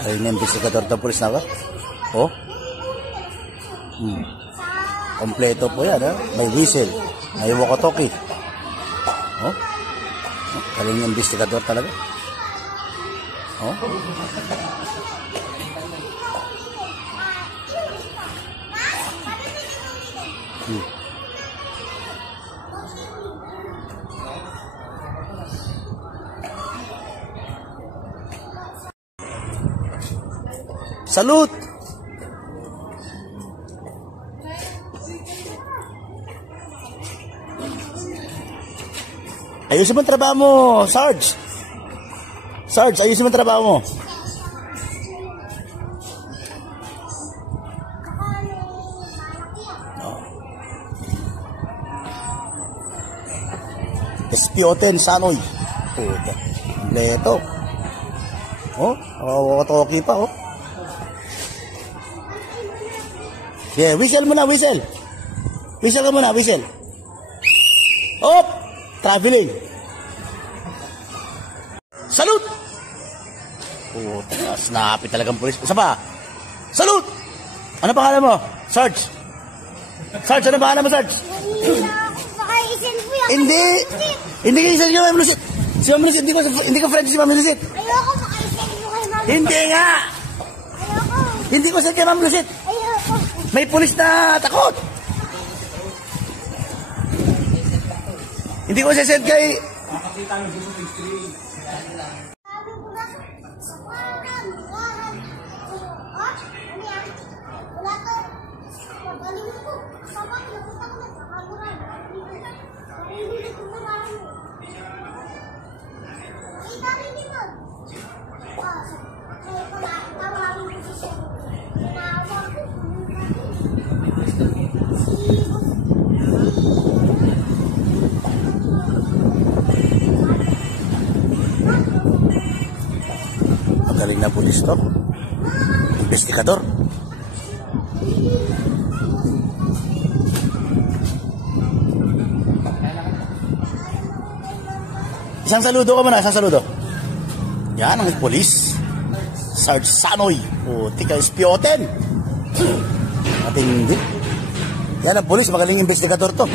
Galing na investigador ng pulis na ba? Oh. Kompleto po yan, ha? May whistle, may walkie-talkie. Oh. Galing na investigador talaga. Oh. Salute! Ayusin mo ang trabaho mo, Sarge. Sarge, ayusin mo ang trabaho mo. Espioten, Sanoy. Puta. Leto. Oh, walkie-talkie pa, oh. Yeah, whistle muna, whistle. Whistle ka muna, whistle. Oh, traveling. Salute! Puta, snappy talagang pulis. Isa pa. Salute! Ano pangalan mo? Sarge. Sarge, ano pangalan mo, Sarge? Hindi. Hindi kayo isa si Ma'am Lucit. Si Ma'am Lucit, hindi ko friend si Ma'am Lucit. Ayoko makaisend mo kay Ma'am. Hindi nga. Ayoko. Hindi ko send kay Ma'am Lucit. Ayoko. May pulis na takot. Hindi ko send kay... Makakita ng gusto ng screen. Sabi ko na, saparan, bukahan. Oh, ano yan? Wala to. Magaling ko. Sapat, napunta ko na. Kakaguran. Narinig ko na lang. Kita rin din mo. Kaya pala, tawagin ko si Sir. Tinawag ko. Magaling na pulis to. Investigador. Isang saludo ka muna, isang saludo. Yan ang pulis. Sarge Sanoy. Puti ka, espioten. Matindi. Yan ang pulis, magaling investigador to.